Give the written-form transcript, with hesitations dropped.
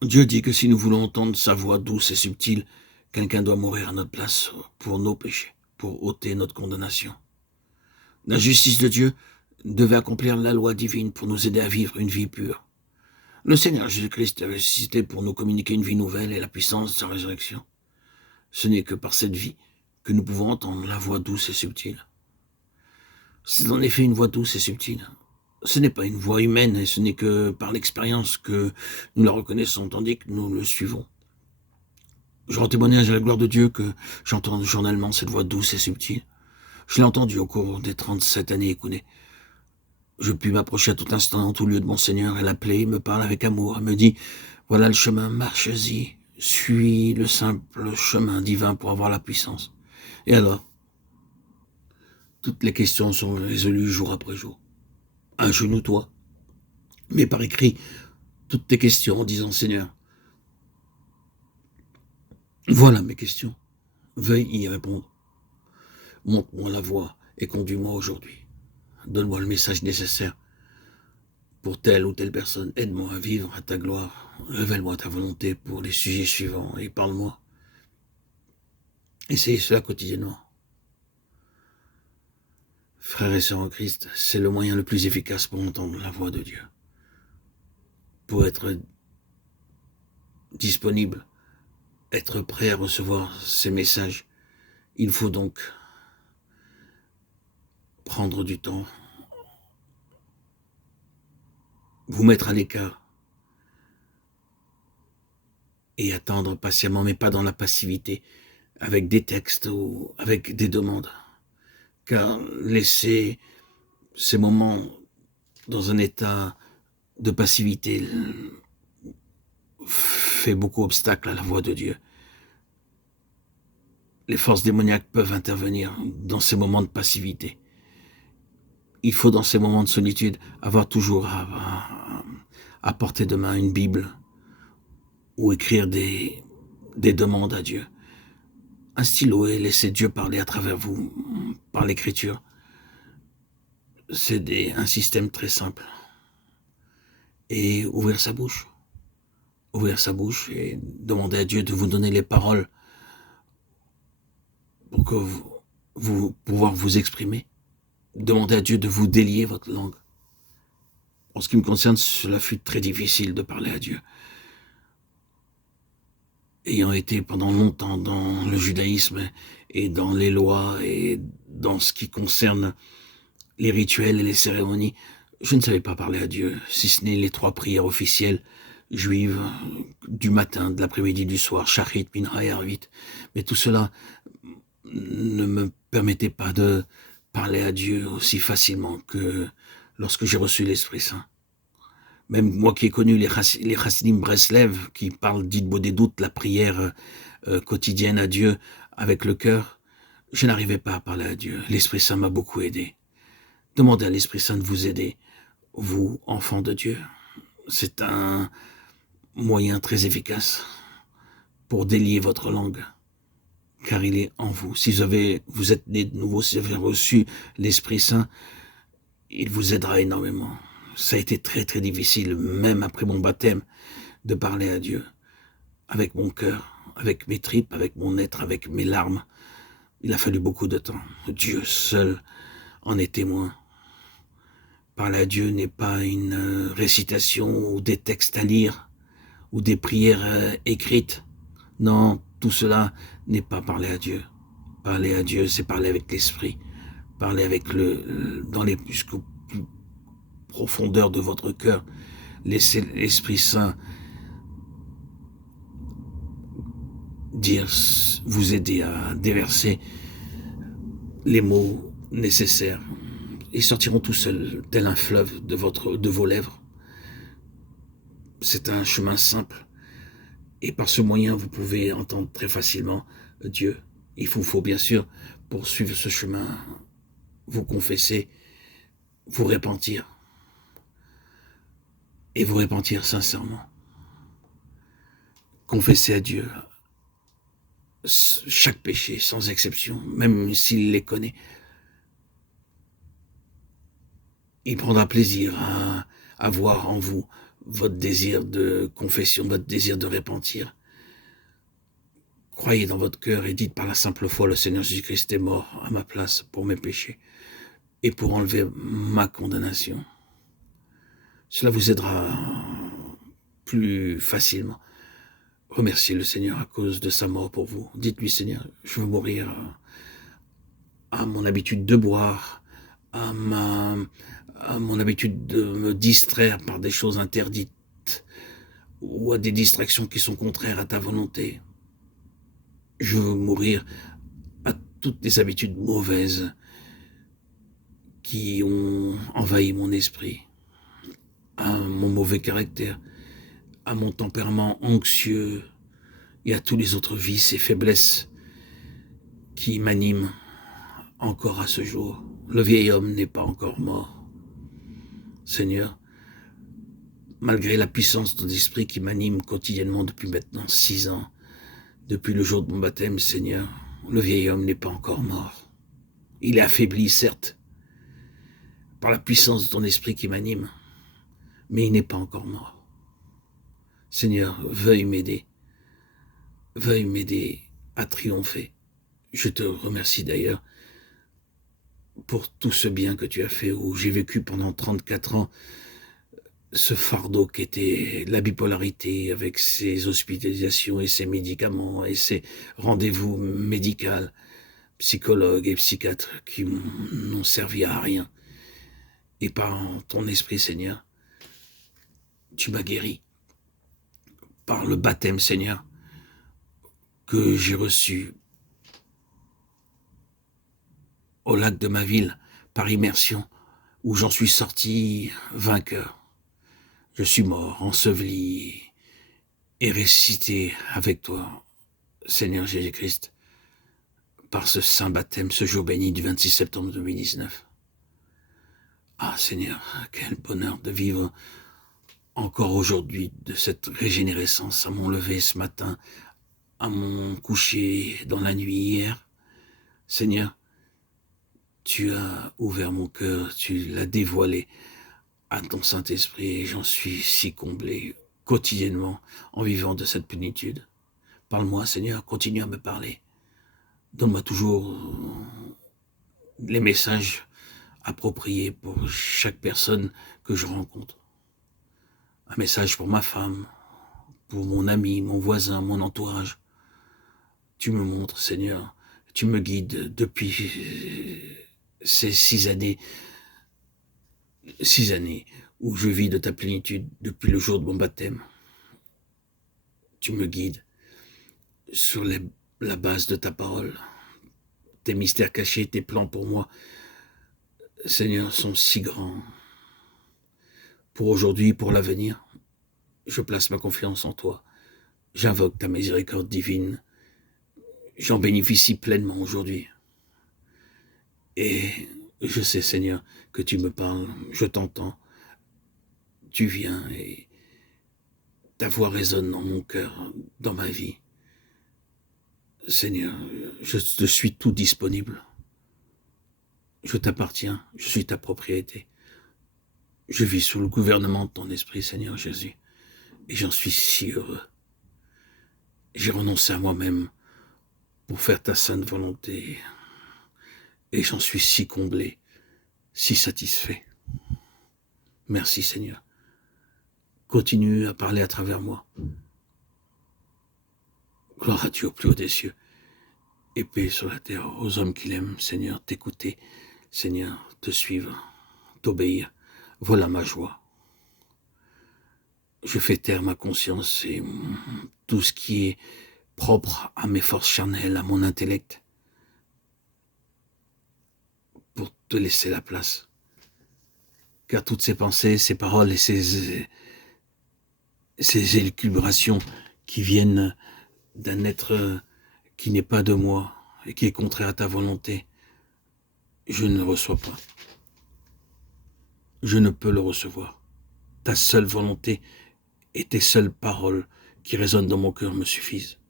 Dieu dit que si nous voulons entendre sa voix douce et subtile, quelqu'un doit mourir à notre place pour nos péchés, pour ôter notre condamnation. La justice de Dieu devait accomplir la loi divine pour nous aider à vivre une vie pure. Le Seigneur Jésus-Christ a ressuscité pour nous communiquer une vie nouvelle et la puissance de sa résurrection. Ce n'est que par cette vie que nous pouvons entendre la voix douce et subtile. C'est en effet une voix douce et subtile. Ce n'est pas une voix humaine et ce n'est que par l'expérience que nous la reconnaissons tandis que nous le suivons. Je rends témoignage à la gloire de Dieu que j'entends journellement cette voix douce et subtile. Je l'ai entendue au cours des 37 années écoulées. Je puis m'approcher à tout instant, en tout lieu de mon Seigneur, et l'appeler, il me parle avec amour, elle me dit, voilà le chemin, marche-y, suis le simple chemin divin pour avoir la puissance. Et alors, toutes les questions sont résolues jour après jour. Agenouille-toi, mets par écrit toutes tes questions en disant, Seigneur, voilà mes questions, veuille y répondre. Montre-moi la voie et conduis-moi aujourd'hui. Donne-moi le message nécessaire pour telle ou telle personne. Aide-moi à vivre à ta gloire. Révèle-moi ta volonté pour les sujets suivants et parle-moi. Essayez cela quotidiennement. Frères et sœurs en Christ, c'est le moyen le plus efficace pour entendre la voix de Dieu. Pour être disponible, être prêt à recevoir ces messages, il faut donc prendre du temps, vous mettre à l'écart et attendre patiemment, mais pas dans la passivité, avec des textes ou avec des demandes. Car laisser ces moments dans un état de passivité fait beaucoup obstacle à la voix de Dieu. Les forces démoniaques peuvent intervenir dans ces moments de passivité. Il faut dans ces moments de solitude avoir toujours à portée de main une Bible ou écrire des demandes à Dieu. Un stylo et laisser Dieu parler à travers vous par l'écriture. C'est un système très simple. Et ouvrir sa bouche. Ouvrir sa bouche et demander à Dieu de vous donner les paroles pour que vous pouvoir vous exprimer. Demandez à Dieu de vous délier votre langue. En ce qui me concerne, cela fut très difficile de parler à Dieu. Ayant été pendant longtemps dans le judaïsme et dans les lois et dans ce qui concerne les rituels et les cérémonies, je ne savais pas parler à Dieu, si ce n'est les 3 prières officielles juives du matin, de l'après-midi, du soir, Shachrit, Mincha et Arvit. Mais tout cela ne me permettait pas de parler à Dieu aussi facilement que lorsque j'ai reçu l'Esprit Saint. Même moi qui ai connu les Chassidim Breslev, qui parlent d'Idbo des doutes, la prière quotidienne à Dieu avec le cœur, je n'arrivais pas à parler à Dieu. L'Esprit Saint m'a beaucoup aidé. Demandez à l'Esprit Saint de vous aider, vous, enfants de Dieu. C'est un moyen très efficace pour délier votre langue, car il est en vous. Si vous êtes né de nouveau, si vous avez reçu l'Esprit Saint, il vous aidera énormément. Ça a été très très difficile, même après mon baptême, de parler à Dieu, avec mon cœur, avec mes tripes, avec mon être, avec mes larmes. Il a fallu beaucoup de temps. Dieu seul en est témoin. Parler à Dieu n'est pas une récitation ou des textes à lire ou des prières écrites. Non, tout cela n'est pas parler à Dieu. Parler à Dieu, c'est parler avec l'Esprit. Parler avec dans les jusqu'aux plus profondeurs de votre cœur. Laissez l'Esprit Saint vous aider à déverser les mots nécessaires. Ils sortiront tout seuls, tel un fleuve de vos lèvres. C'est un chemin simple. Et par ce moyen, vous pouvez entendre très facilement Dieu. Il vous faut bien sûr, pour suivre ce chemin, vous confesser, vous repentir. Et vous repentir sincèrement. Confessez à Dieu chaque péché, sans exception, même s'il les connaît. Il prendra plaisir à voir en vous votre désir de confession, votre désir de repentir. Croyez dans votre cœur et dites par la simple foi, le Seigneur Jésus-Christ est mort à ma place pour mes péchés et pour enlever ma condamnation. Cela vous aidera plus facilement. Remerciez le Seigneur à cause de sa mort pour vous. Dites-lui, Seigneur, je veux mourir à mon habitude de boire, à mon habitude de me distraire par des choses interdites ou à des distractions qui sont contraires à ta volonté. Je veux mourir à toutes les habitudes mauvaises qui ont envahi mon esprit, à mon mauvais caractère, à mon tempérament anxieux et à tous les autres vices et faiblesses qui m'animent encore à ce jour. Le vieil homme n'est pas encore mort. Seigneur, malgré la puissance de ton esprit qui m'anime quotidiennement depuis maintenant 6 ans, depuis le jour de mon baptême, Seigneur, le vieil homme n'est pas encore mort. Il est affaibli, certes, par la puissance de ton esprit qui m'anime, mais il n'est pas encore mort. Seigneur, veuille m'aider à triompher. Je te remercie d'ailleurs pour tout ce bien que tu as fait, où j'ai vécu pendant 34 ans ce fardeau qu'était la bipolarité avec ses hospitalisations et ses médicaments et ses rendez-vous médicaux, psychologues et psychiatres qui n'ont servi à rien. Et par ton esprit, Seigneur, tu m'as guéri. Par le baptême, Seigneur, que j'ai reçu au lac de ma ville, par immersion, où j'en suis sorti vainqueur. Je suis mort, enseveli et ressuscité avec toi, Seigneur Jésus-Christ, par ce saint baptême, ce jour béni du 26 septembre 2019. Ah Seigneur, quel bonheur de vivre encore aujourd'hui de cette régénérescence à mon lever ce matin, à mon coucher dans la nuit hier. Seigneur, tu as ouvert mon cœur, tu l'as dévoilé à ton Saint-Esprit et j'en suis si comblé quotidiennement en vivant de cette plénitude. Parle-moi, Seigneur, continue à me parler. Donne-moi toujours les messages appropriés pour chaque personne que je rencontre. Un message pour ma femme, pour mon ami, mon voisin, mon entourage. Tu me montres, Seigneur, tu me guides depuis ces 6 années où je vis de ta plénitude depuis le jour de mon baptême. Tu me guides sur la base de ta parole. Tes mystères cachés, tes plans pour moi, Seigneur, sont si grands. Pour aujourd'hui, pour l'avenir, je place ma confiance en toi. J'invoque ta miséricorde divine. J'en bénéficie pleinement aujourd'hui. Et je sais, Seigneur, que tu me parles, je t'entends. Tu viens et ta voix résonne dans mon cœur, dans ma vie. Seigneur, je te suis tout disponible. Je t'appartiens, je suis ta propriété. Je vis sous le gouvernement de ton esprit, Seigneur Jésus, et j'en suis si heureux. J'ai renoncé à moi-même pour faire ta sainte volonté, et j'en suis si comblé, si satisfait. Merci, Seigneur. Continue à parler à travers moi. Gloire à Dieu au plus haut des cieux, et paix sur la terre aux hommes qui l'aiment, Seigneur, t'écouter, Seigneur, te suivre, t'obéir. Voilà ma joie. Je fais taire ma conscience et tout ce qui est propre à mes forces charnelles, à mon intellect, pour te laisser la place. Car toutes ces pensées, ces paroles et ces élucubrations qui viennent d'un être qui n'est pas de moi et qui est contraire à ta volonté, je ne le reçois pas. Je ne peux le recevoir. Ta seule volonté et tes seules paroles qui résonnent dans mon cœur me suffisent.